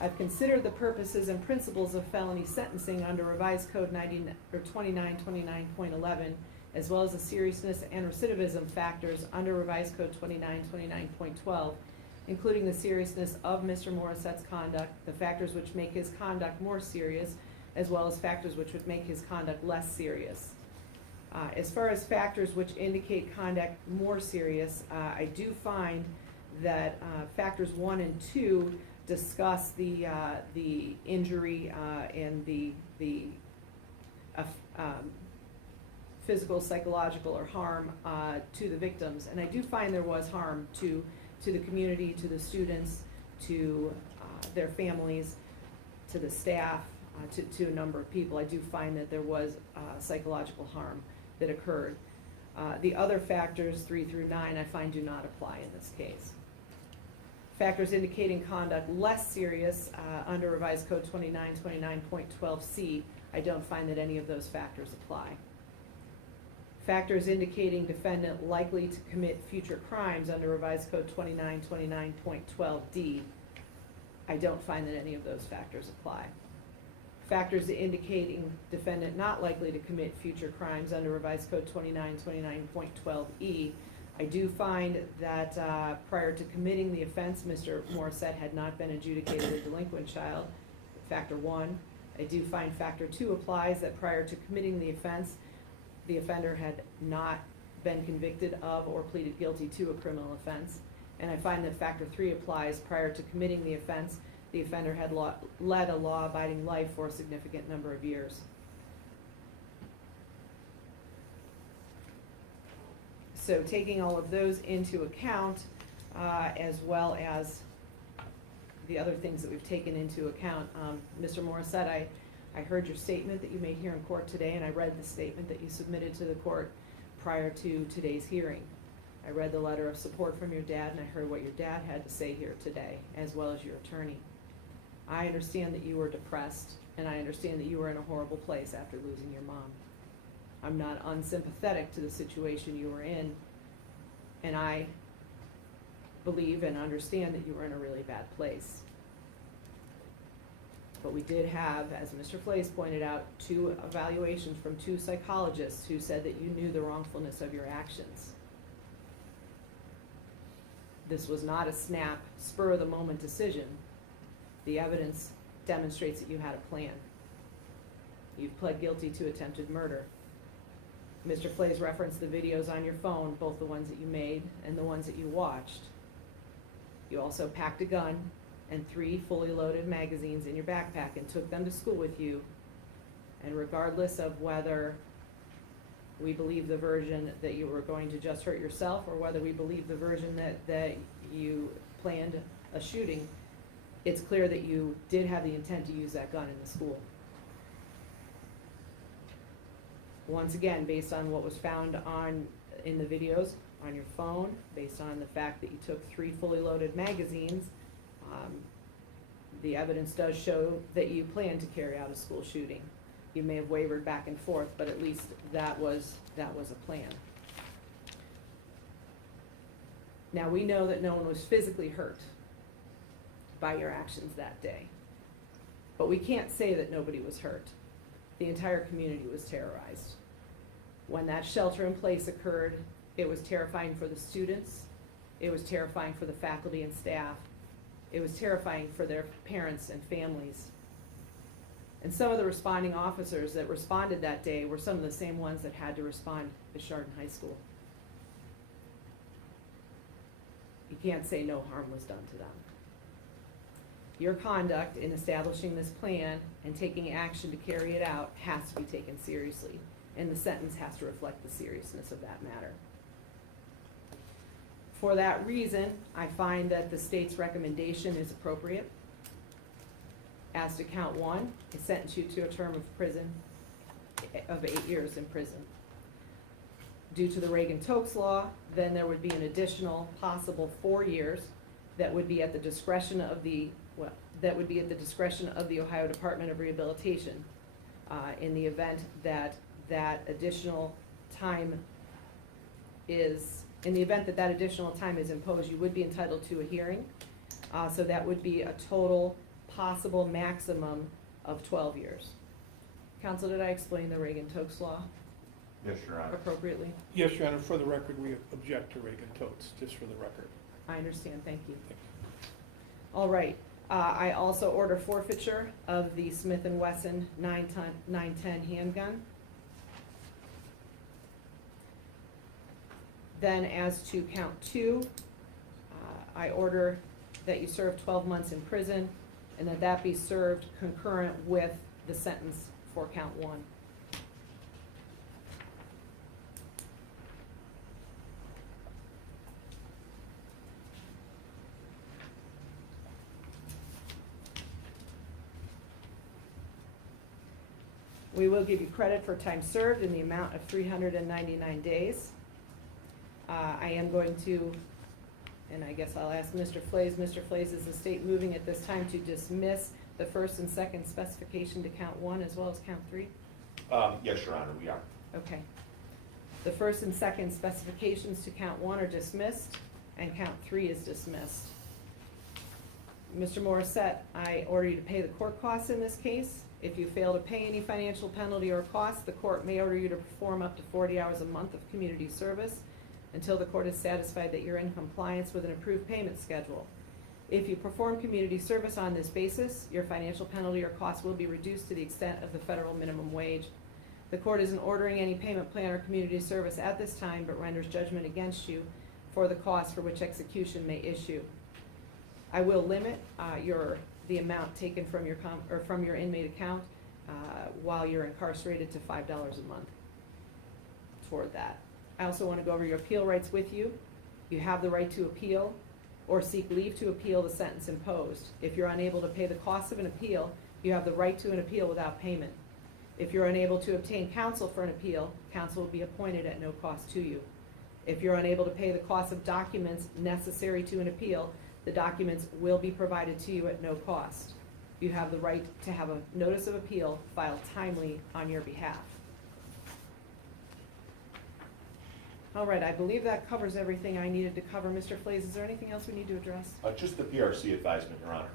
I've considered the purposes and principles of felony sentencing under Revised Code 2929.11, as well as the seriousness and recidivism factors under Revised Code 2929.12, including the seriousness of Mr. Morissette's conduct, the factors which make his conduct more serious, as well as factors which would make his conduct less serious. As far as factors which indicate conduct more serious, I do find that factors 1 and 2 discuss the injury and the physical, psychological, or harm to the victims. And I do find there was harm to the community, to the students, to their families, to the staff, to a number of people. I do find that there was psychological harm that occurred. The other factors, 3 through 9, I find do not apply in this case. Factors indicating conduct less serious under Revised Code 2929.12c, I don't find that any of those factors apply. Factors indicating defendant likely to commit future crimes under Revised Code 2929.12d, I don't find that any of those factors apply. Factors indicating defendant not likely to commit future crimes under Revised Code 2929.12e, I do find that prior to committing the offense, Mr. Morrissette had not been adjudicated a delinquent child, factor 1. I do find factor 2 applies, that prior to committing the offense, the offender had not been convicted of or pleaded guilty to a criminal offense. And I find that factor 3 applies, prior to committing the offense, the offender had led a law-abiding life for a significant number of years. So taking all of those into account, as well as the other things that we've taken into account, Mr. Morrissette, I heard your statement that you made here in court today, and I read the statement that you submitted to the court prior to today's hearing. I read the letter of support from your dad, and I heard what your dad had to say here today, as well as your attorney. I understand that you were depressed, and I understand that you were in a horrible place after losing your mom. I'm not unsympathetic to the situation you were in, and I believe and understand that you were in a really bad place. But we did have, as Mr. Pleas pointed out, 2 evaluations from 2 psychologists who said that you knew the wrongfulness of your actions. This was not a snap, spur-of-the-moment decision. The evidence demonstrates that you had a plan. You've pled guilty to attempted murder. Mr. Pleas referenced the videos on your phone, both the ones that you made and the ones that you watched. You also packed a gun and 3 fully loaded magazines in your backpack and took them to school with you. And regardless of whether we believe the version that you were going to just hurt yourself or whether we believe the version that you planned a shooting, it's clear that you did have the intent to use that gun in the school. Once again, based on what was found in the videos on your phone, based on the fact that you took 3 fully loaded magazines, the evidence does show that you planned to carry out a school shooting. You may have wavered back and forth, but at least that was a plan. Now, we know that no one was physically hurt by your actions that day, but we can't say that nobody was hurt. The entire community was terrorized. When that shelter in place occurred, it was terrifying for the students, it was terrifying for the faculty and staff, it was terrifying for their parents and families. And some of the responding officers that responded that day were some of the same ones that had to respond at Chardon High School. You can't say no harm was done to them. Your conduct in establishing this plan and taking action to carry it out has to be taken seriously, and the sentence has to reflect the seriousness of that matter. For that reason, I find that the state's recommendation is appropriate. As to count 1, I sentence you to a term of prison of 8 years in prison. Due to the Reagan-Tokes law, then there would be an additional possible 4 years that would be at the discretion of the Ohio Department of Rehabilitation in the event that that additional time is imposed. You would be entitled to a hearing. So that would be a total possible maximum of 12 years. Counsel, did I explain the Reagan-Tokes law Yes, Your Honor. appropriately? Yes, Your Honor, for the record, we object to Reagan-Totes, just for the record. I understand, thank you. Thank All right, I also order forfeiture of the Smith & Wesson 910 handgun. Then as to count 2, I order that you serve 12 months in prison and that be served concurrent with the sentence for count 1. We will give you credit for time served in the amount of 399 days. I am going to, and I guess I'll ask Mr. Flays. Mr. Flays, is the state moving at this time to dismiss the first and second specification to count 1 as well as count 3? Yes, Your Honor, we are. Okay. The first and second specifications to count 1 are dismissed, and count 3 is dismissed. Mr. Morrissette, I order you to pay the court costs in this case. If you fail to pay any financial penalty or cost, the court may order you to perform up to 40 hours a month of community service until the court is satisfied that you're in compliance with an approved payment schedule. If you perform community service on this basis, your financial penalty or cost will be reduced to the extent of the federal minimum wage. The court isn't ordering any payment plan or community service at this time, but renders judgment against you for the cost for which execution may issue. I will limit the amount taken from your inmate account while you're incarcerated to $5 a month toward that. I also want to go over your appeal rights with you. You have the right to appeal or seek leave to appeal the sentence imposed. If you're unable to pay the cost of an appeal, you have the right to an appeal without payment. If you're unable to obtain counsel for an appeal, counsel will be appointed at no cost to you. If you're unable to pay the cost of documents necessary to an appeal, the documents will be provided to you at no cost. You have the right to have a notice of appeal filed timely on your behalf. All right, I believe that covers everything I needed to cover. Mr. Flays, is there anything else we need to address? Just the PRC advisement, Your Honor.